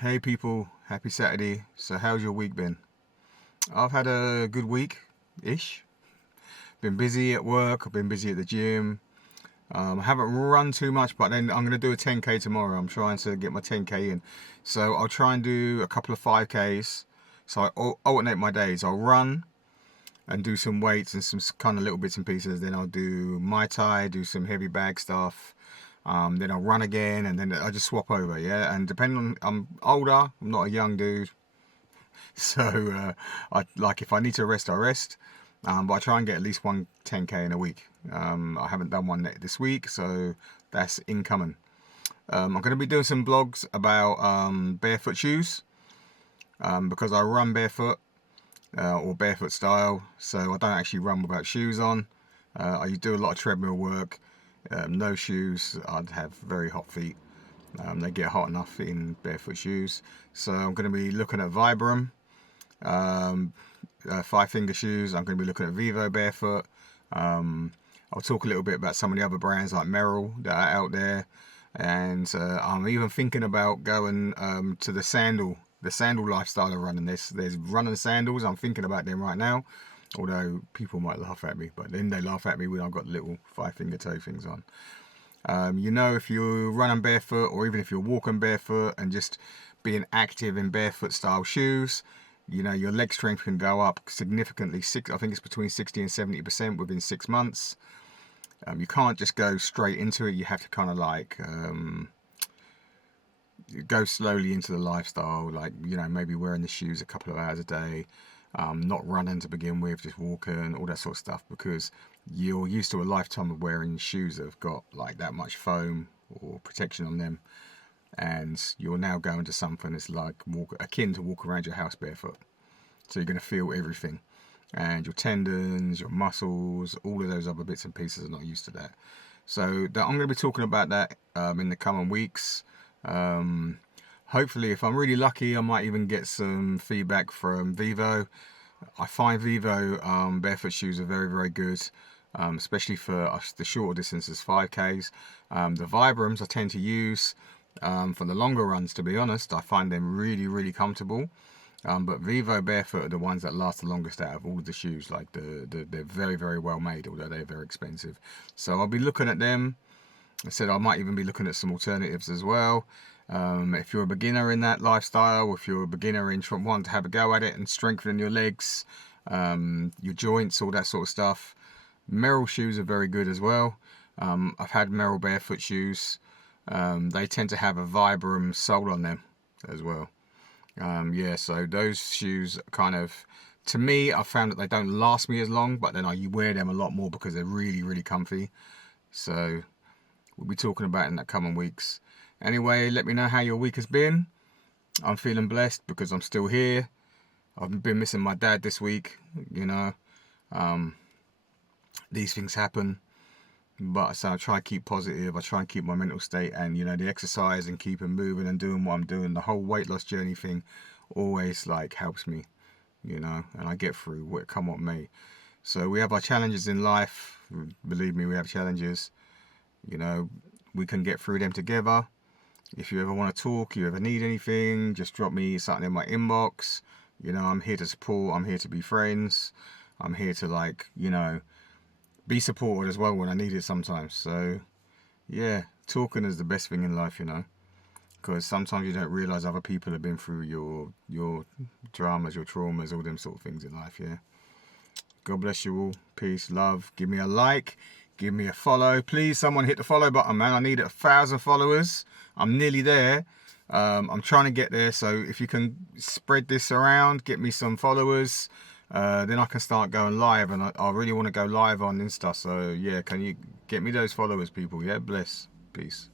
Hey people, happy Saturday. So how's your week been? I've had a good week-ish. Been busy at work, I've been busy at the gym. I haven't run too much, but then I'm going to do a 10k tomorrow. I'm trying to get my 10k in. So I'll try and do a couple of 5ks. So I alternate my days. I'll run and do some weights and some kind of little bits and pieces. Then I'll do Muay Thai, do some heavy bag stuff. Then I'll run again, and then I just swap over, yeah. And depending on, I'm older, I'm not a young dude, so I like if I need to rest, I rest. But I try and get at least one 10k in a week. I haven't done one this week, so that's incoming. I'm going to be doing some blogs about barefoot shoes because I run barefoot or barefoot style, so I don't actually run without shoes on. I do a lot of treadmill work. No shoes, I'd have very hot feet. They get hot enough in barefoot shoes. So I'm going to be looking at Vibram, 5-finger shoes. I'm going to be looking at Vivo barefoot. I'll talk a little bit about some of the other brands like Merrell that are out there. And I'm even thinking about going to the sandal lifestyle of running. There's running sandals. I'm thinking about them right now. Although people might laugh at me, but then they laugh at me when I've got little 5-finger toe things on. If you're running barefoot or even if you're walking barefoot and just being active in barefoot style shoes, your leg strength can go up significantly. I think it's between 60 and 70% within 6 months. You can't just go straight into it. You have to kind of like go slowly into the lifestyle, like maybe wearing the shoes a couple of hours a day. Not running to begin with, just walking, all that sort of stuff, because you're used to a lifetime of wearing shoes that have got like that much foam or protection on them, and you're now going to something that's like akin to walk around your house barefoot. So you're going to feel everything, and your tendons, your muscles, all of those other bits and pieces are not used to that. So I'm going to be talking about that in the coming weeks. Hopefully, if I'm really lucky, I might even get some feedback from Vivo. I find Vivo barefoot shoes are very, very good, especially for the shorter distances, 5Ks. The Vibrams I tend to use for the longer runs, to be honest. I find them really, really comfortable. But Vivo barefoot are the ones that last the longest out of all of the shoes. Like they're very, very well made, although they're very expensive. So I'll be looking at them. I said I might even be looking at some alternatives as well. If you're a beginner in that lifestyle, if you're a beginner in wanting to have a go at it and strengthen your legs, your joints, all that sort of stuff, Merrell shoes are very good as well. I've had Merrell barefoot shoes. They tend to have a Vibram sole on them as well. So those shoes kind of, to me, I've found that they don't last me as long, but then I wear them a lot more because they're really, really comfy. So we'll be talking about in the coming weeks. Anyway, let me know how your week has been. I'm feeling blessed because I'm still here. I've been missing my dad this week, These things happen. But so I try to keep positive. I try and keep my mental state and, the exercise and keeping moving and doing what I'm doing. The whole weight loss journey thing always helps me, and I get through what come what may. So we have our challenges in life. Believe me, we have challenges. We can get through them together. If you ever want to talk, you ever need anything, just drop me something in my inbox. I'm here to support. I'm here to be friends. I'm here to be supported as well when I need it sometimes. So yeah, talking is the best thing in life, because sometimes you don't realize other people have been through your dramas, your traumas, all them sort of things in life. Yeah. God bless you all. Peace, love. Give me a like. Give me a follow. Please, someone hit the follow button, man. I need 1,000 followers. I'm nearly there. I'm trying to get there. So if you can spread this around, get me some followers, then I can start going live. And I really want to go live on Insta. So yeah, can you get me those followers, people? Yeah, bless. Peace.